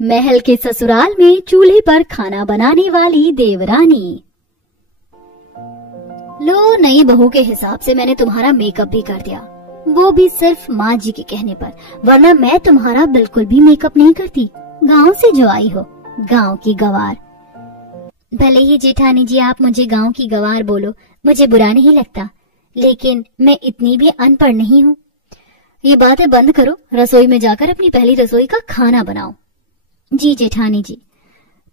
महल के ससुराल में चूल्हे पर खाना बनाने वाली देवरानी। लो, नई बहू के हिसाब से मैंने तुम्हारा मेकअप भी कर दिया, वो भी सिर्फ माँ जी के कहने पर, वरना मैं तुम्हारा बिल्कुल भी मेकअप नहीं करती। गांव से जो आई हो, गांव की गवार। भले ही जेठानी जी आप मुझे गांव की गवार बोलो, मुझे बुरा नहीं लगता, लेकिन मैं इतनी भी अनपढ़ नहीं हूँ। ये बातें बंद करो, रसोई में जाकर अपनी पहली रसोई का खाना बनाओ। जी जेठानी जी।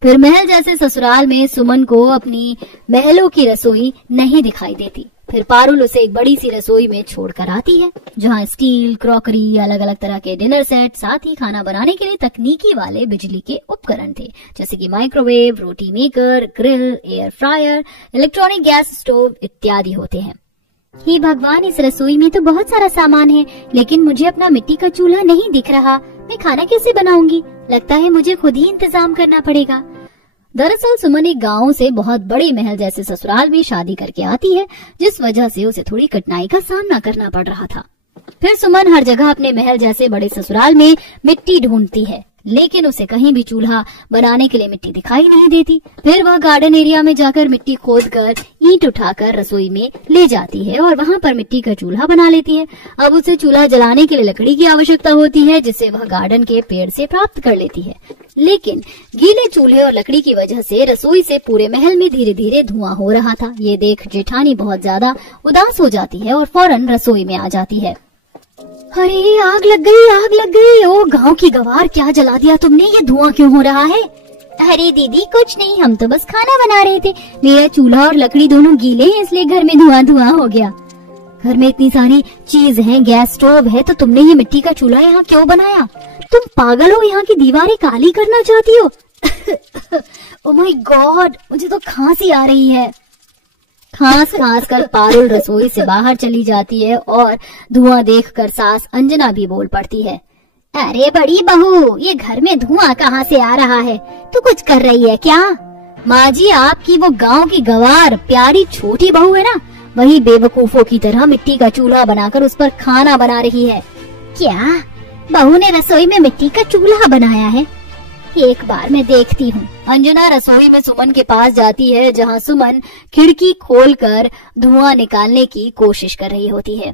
फिर महल जैसे ससुराल में सुमन को अपनी महलों की रसोई नहीं दिखाई देती। फिर पारुल उसे एक बड़ी सी रसोई में छोड़कर आती है, जहाँ स्टील, क्रॉकरी, अलग अलग तरह के डिनर सेट, साथ ही खाना बनाने के लिए तकनीकी वाले बिजली के उपकरण थे, जैसे कि माइक्रोवेव, रोटी maker, grill, air fryer, electronic gas stove इत्यादि होते हैं। हे भगवान, इस रसोई में तो बहुत सारा सामान है, लेकिन मुझे अपना मिट्टी का चूल्हा नहीं दिख रहा। मैं खाना कैसे बनाऊंगी? लगता है मुझे खुद ही इंतजाम करना पड़ेगा। दरअसल सुमन एक गांव से बहुत बड़े महल जैसे ससुराल में शादी करके आती है, जिस वजह से उसे थोड़ी कठिनाई का सामना करना पड़ रहा था। फिर सुमन हर जगह अपने महल जैसे बड़े ससुराल में मिट्टी ढूंढती है, लेकिन उसे कहीं भी चूल्हा बनाने के लिए मिट्टी दिखाई नहीं देती। फिर वह गार्डन एरिया में जाकर मिट्टी खोदकर ईंट उठाकर रसोई में ले जाती है और वहां पर मिट्टी का चूल्हा बना लेती है। अब उसे चूल्हा जलाने के लिए लकड़ी की आवश्यकता होती है, जिसे वह गार्डन के पेड़ से प्राप्त कर लेती है। लेकिन गीले चूल्हे और लकड़ी की वजह से रसोई से पूरे महल में धीरे धीरे धुआं हो रहा था। ये देख जेठानी बहुत ज्यादा उदास हो जाती है और फौरन रसोई में आ जाती है। अरे आग लग गई, आग लग गई! ओ गांव की गवार, क्या जला दिया तुमने? ये धुआं क्यों हो रहा है? अरे दीदी कुछ नहीं, हम तो बस खाना बना रहे थे। मेरा चूल्हा और लकड़ी दोनों गीले हैं, इसलिए घर में धुआं धुआं हो गया। घर में इतनी सारी चीज है, गैस स्टोव है, तो तुमने ये मिट्टी का चूल्हा यहाँ क्यों बनाया? तुम पागल हो? यहाँ की दीवारें काली करना चाहती हो? ओह माय गॉड, मुझे तो खांसी आ रही है। खांस खांस कर पारुल रसोई से बाहर चली जाती है और धुआं देखकर सास अंजना भी बोल पड़ती है। अरे बड़ी बहू, ये घर में धुआं कहाँ से आ रहा है? तू कुछ कर रही है क्या? माँ जी, आपकी वो गांव की गवार प्यारी छोटी बहू है ना, वही बेवकूफों की तरह मिट्टी का चूल्हा बनाकर उस पर खाना बना रही है। क्या बहू ने रसोई में मिट्टी का चूल्हा बनाया है? एक बार मैं देखती हूँ। अंजना रसोई में सुमन के पास जाती है, जहाँ सुमन खिड़की खोलकर धुआं निकालने की कोशिश कर रही होती है।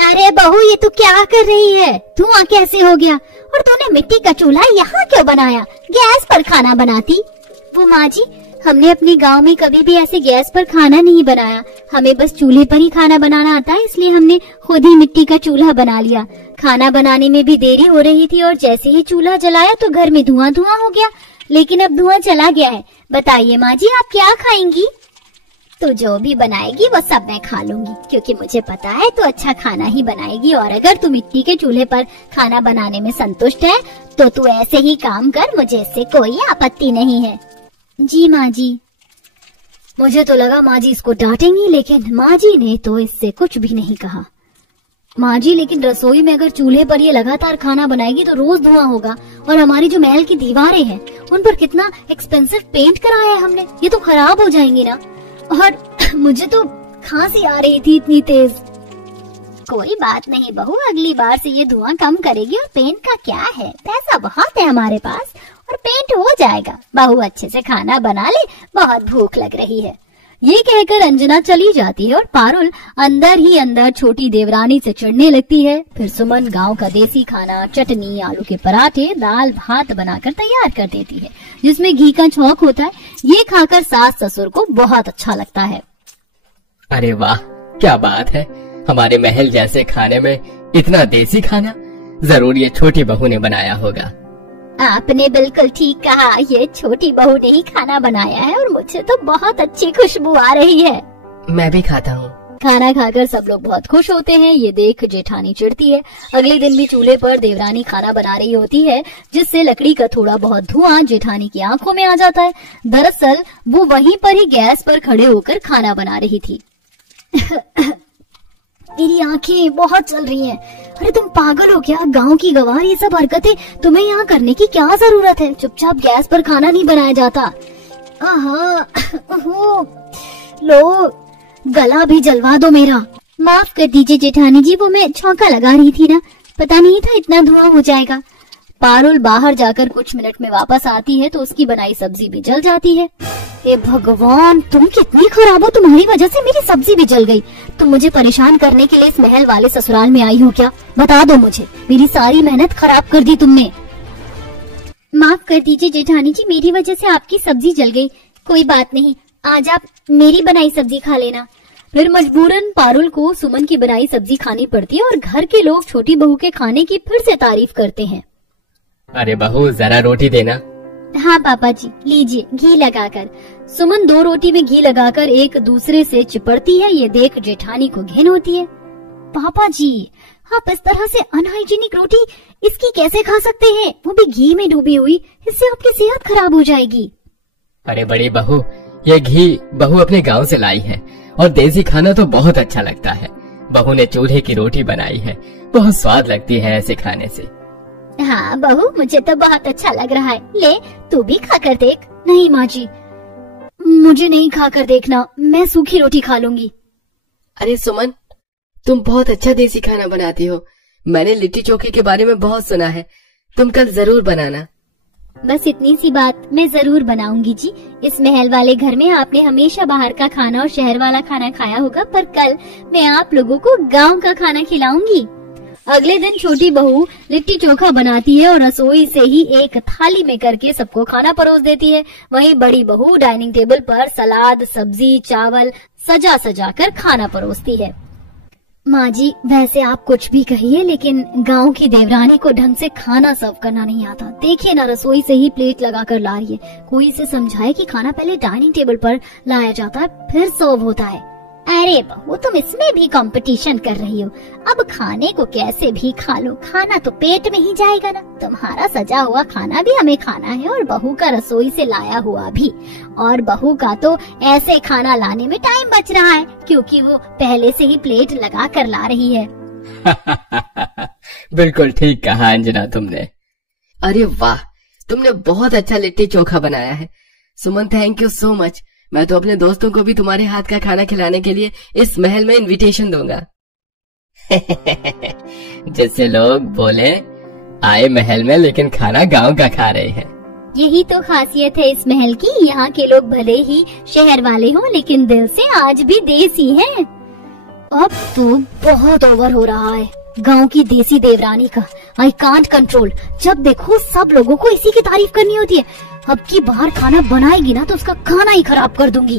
अरे बहू, ये तू क्या कर रही है? धुआं कैसे हो गया? और तूने मिट्टी का चूल्हा यहाँ क्यों बनाया? गैस पर खाना बनाती। वो माँ जी, हमने अपने गांव में कभी भी ऐसे गैस पर खाना नहीं बनाया। हमें बस चूल्हे पर ही खाना बनाना आता है, इसलिए हमने खुद ही मिट्टी का चूल्हा बना लिया। खाना बनाने में भी देरी हो रही थी और जैसे ही चूल्हा जलाया तो घर में धुआं धुआं हो गया। लेकिन अब धुआं चला गया है। बताइए माँ जी, आप क्या खाएंगी? तो जो भी बनाएगी वो सब मैं खा लूंगी, क्योंकि मुझे पता है तो अच्छा खाना ही बनाएगी। और अगर तू मिट्टी के चूल्हे पर खाना बनाने में संतुष्ट है तो तू ऐसे ही काम कर, मुझे इससे कोई आपत्ति नहीं है। जी माँ जी। मुझे तो लगा माँ जी इसको डांटेंगी, लेकिन माँ जी ने तो इससे कुछ भी नहीं कहा। माँ जी, लेकिन रसोई में अगर चूल्हे पर ये लगातार खाना बनाएगी तो रोज धुआं होगा, और हमारी जो महल की दीवारें हैं उन पर कितना एक्सपेंसिव पेंट कराया है हमने, ये तो खराब हो जाएंगी ना। और मुझे तो खांसी आ रही थी इतनी तेज। कोई बात नहीं बहू, अगली बार से ये धुआं कम करेगी, और पेंट का क्या है, पैसा बहुत है हमारे पास और पेंट हो जाएगा। बहू अच्छे से खाना बना ले, बहुत भूख लग रही है। ये कहकर अंजना चली जाती है और पारुल अंदर ही अंदर छोटी देवरानी से चिढ़ने लगती है। फिर सुमन गांव का देसी खाना, चटनी, आलू के पराठे, दाल भात बनाकर तैयार कर देती है, जिसमें घी का छौंक होता है। ये खाकर सास ससुर को बहुत अच्छा लगता है। अरे वाह, क्या बात है! हमारे महल जैसे खाने में इतना देसी खाना जरूर ये छोटी बहू ने बनाया होगा। आपने बिल्कुल ठीक कहा, ये छोटी बहू ने ही खाना बनाया है और मुझे तो बहुत अच्छी खुशबू आ रही है। मैं भी खाता हूँ। खाना खाकर सब लोग बहुत खुश होते हैं। ये देख जेठानी चिढ़ती है। अगले दिन भी चूल्हे पर देवरानी खाना बना रही होती है, जिससे लकड़ी का थोड़ा बहुत धुआं जेठानी की आंखों में आ जाता है। दरअसल वो वहीं पर ही गैस पर खड़े होकर खाना बना रही थी। मेरी आंखें बहुत चल रही हैं। अरे तुम पागल हो क्या? गांव की गवार, ये सब हरकतें तुम्हें यहाँ करने की क्या जरूरत है? चुपचाप गैस पर खाना नहीं बनाया जाता। लो, गला भी जलवा दो मेरा। माफ कर दीजिए जेठानी जी, वो मैं छौंका लगा रही थी ना, पता नहीं था इतना धुआं हो जाएगा। पारुल बाहर जाकर कुछ मिनट में वापस आती है तो उसकी बनाई सब्जी भी जल जाती है। हे भगवान, तुम कितनी खराब हो, तुम्हारी वजह से मेरी सब्जी भी जल गई। तुम मुझे परेशान करने के लिए इस महल वाले ससुराल में आई हो क्या? बता दो मुझे, मेरी सारी मेहनत खराब कर दी तुमने। माफ कर दीजिए जेठानी जी, मेरी वजह से आपकी सब्जी जल गई। कोई बात नहीं, आज आप मेरी बनाई सब्जी खा लेना। फिर मजबूरन पारुल को सुमन की बनाई सब्जी खानी पड़ती है और घर के लोग छोटी बहू के खाने की फिर से तारीफ करते हैं। अरे बहू, जरा रोटी देना। हाँ पापा जी, लीजिए घी लगाकर। सुमन 2 रोटी में घी लगाकर एक दूसरे से चिपड़ती है। ये देख जेठानी को घिन होती है। पापा जी, आप इस तरह से अनहाइजीनिक रोटी इसकी कैसे खा सकते हैं, वो भी घी में डूबी हुई? इससे आपकी सेहत खराब हो जाएगी। अरे बड़ी बहू, ये घी बहू अपने गांव से लाई है और देसी खाना तो बहुत अच्छा लगता है। बहू ने चूल्हे की रोटी बनाई है, बहुत स्वाद लगती है ऐसे खाने से। हाँ बहू, मुझे तो बहुत अच्छा लग रहा है। ले, तू भी खा कर देख। नहीं माँ जी, मुझे नहीं खा कर देखना, मैं सूखी रोटी खा लूंगी। अरे सुमन, तुम बहुत अच्छा देसी खाना बनाती हो। मैंने लिट्टी चोखे के बारे में बहुत सुना है, तुम कल जरूर बनाना। बस इतनी सी बात, मैं जरूर बनाऊंगी जी। इस महल वाले घर में आपने हमेशा बाहर का खाना और शहर वाला खाना खाया होगा, पर कल मैं आप लोगों को गांव का खाना खिलाऊंगी। अगले दिन छोटी बहू लिट्टी चोखा बनाती है और रसोई से ही एक थाली में करके सबको खाना परोस देती है। वहीं बड़ी बहू डाइनिंग टेबल पर सलाद, सब्जी, चावल सजा सजा कर खाना परोसती है। माँ जी, वैसे आप कुछ भी कहिए, लेकिन गांव की देवरानी को ढंग से खाना सर्व करना नहीं आता। देखिए ना, रसोई से ही प्लेट लगा कर ला रही है। कोई इसे समझाए कि खाना पहले डाइनिंग टेबल पर लाया जाता है, फिर सर्व होता है। अरे बहू, तुम इसमें भी कंपटीशन कर रही हो। अब खाने को कैसे भी खा लो, खाना तो पेट में ही जाएगा ना। तुम्हारा सजा हुआ खाना भी हमें खाना है और बहू का रसोई से लाया हुआ भी। और बहू का तो ऐसे खाना लाने में टाइम बच रहा है क्योंकि वो पहले से ही प्लेट लगा कर ला रही है। बिल्कुल ठीक कहा अंजना तुमने। अरे वाह, तुमने बहुत अच्छा लिट्टी चोखा बनाया है। सुमन, थैंक यू सो मच। मैं तो अपने दोस्तों को भी तुम्हारे हाथ का खाना खिलाने के लिए इस महल में इनविटेशन दूंगा। जैसे लोग बोले आए महल में लेकिन खाना गांव का खा रहे हैं। यही तो खासियत है इस महल की। यहाँ के लोग भले ही शहर वाले हों, लेकिन दिल से आज भी देसी हैं। अब तो बहुत ओवर हो रहा है गांव की देसी देवरानी का। I can't control. जब देखो सब लोगों को इसी की तारीफ करनी होती है। अब की बाहर खाना बनाएगी ना तो उसका खाना ही खराब कर दूंगी।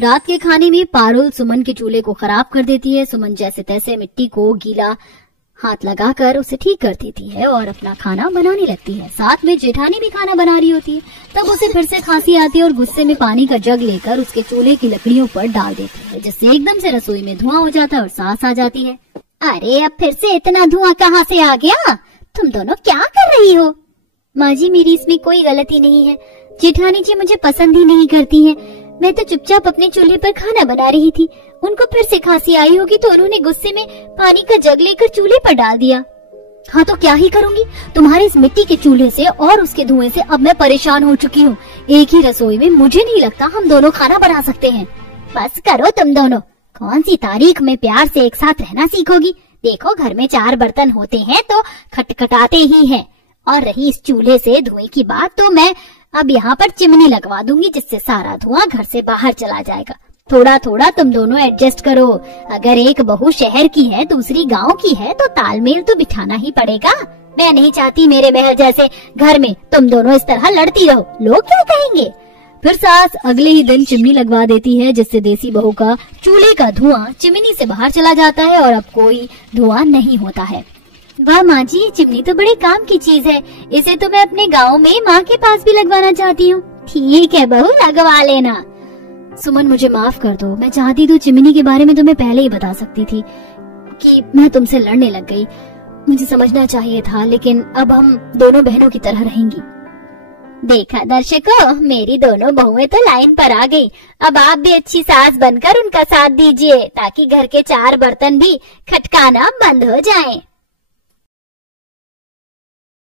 रात के खाने में पारुल सुमन के चूल्हे को खराब कर देती है। सुमन जैसे तैसे मिट्टी को गीला हाथ लगाकर उसे ठीक कर देती है और अपना खाना बनाने लगती है। साथ में जेठानी भी खाना बना रही होती है। तब उसे फिर से खांसी आती है और गुस्से में पानी का जग लेकर उसके चूल्हे की लकड़ियों पर डाल देती है, जिससे एकदम से रसोई में धुआं हो जाता है और सांस आ जाती है। अरे अब फिर से इतना धुआं कहाँ से आ गया? तुम दोनों क्या कर रही हो? माँ जी, मेरी इसमें कोई गलती नहीं है। जेठानी जी मुझे पसंद ही नहीं करती हैं। मैं तो चुपचाप अपने चूल्हे पर खाना बना रही थी। उनको फिर से खांसी आई होगी तो उन्होंने गुस्से में पानी का जग लेकर चूल्हे पर डाल दिया। हाँ तो क्या ही करूंगी, तुम्हारे इस मिट्टी के चूल्हे से और उसके धुएं से अब मैं परेशान हो चुकी हूँ। एक ही रसोई में मुझे नहीं लगता हम दोनों खाना बना सकते हैं। बस करो तुम दोनों, कौन सी तारीख में प्यार से एक साथ रहना सीखोगी? देखो, घर में 4 बर्तन होते हैं तो खटखटाते ही हैं। और रही इस चूल्हे से धुएं की बात, तो मैं अब यहाँ पर चिमनी लगवा दूंगी जिससे सारा धुआं घर से बाहर चला जाएगा। थोड़ा थोड़ा तुम दोनों एडजस्ट करो। अगर एक बहू शहर की है दूसरी गांव की है तो तालमेल तो बिठाना ही पड़ेगा। मैं नहीं चाहती मेरे महल जैसे घर में तुम दोनों इस तरह लड़ती रहो। लोग क्या कहेंगे? फिर सास अगले ही दिन चिमनी लगवा देती है जिससे देसी बहू का चूल्हे का धुआं चिमनी से बाहर चला जाता है और अब कोई धुआं नहीं होता है। वाह माँ जी, ये चिमनी तो बड़े काम की चीज है। इसे तो मैं अपने गांव में माँ के पास भी लगवाना चाहती हूँ। ठीक है बहू, लगवा लेना। सुमन, मुझे माफ कर दो। मैं चाहती तो चिमनी के बारे में तुम्हें पहले ही बता सकती थी कि मैं तुमसे लड़ने लग गई। मुझे समझना चाहिए था, लेकिन अब हम दोनों बहनों की तरह रहेंगी। देखा दर्शकों, मेरी दोनों बहुएं तो लाइन पर आ गई। अब आप भी अच्छी सास बनकर उनका साथ दीजिए ताकि घर के 4 बर्तन भी खटकाना बंद हो जाएं।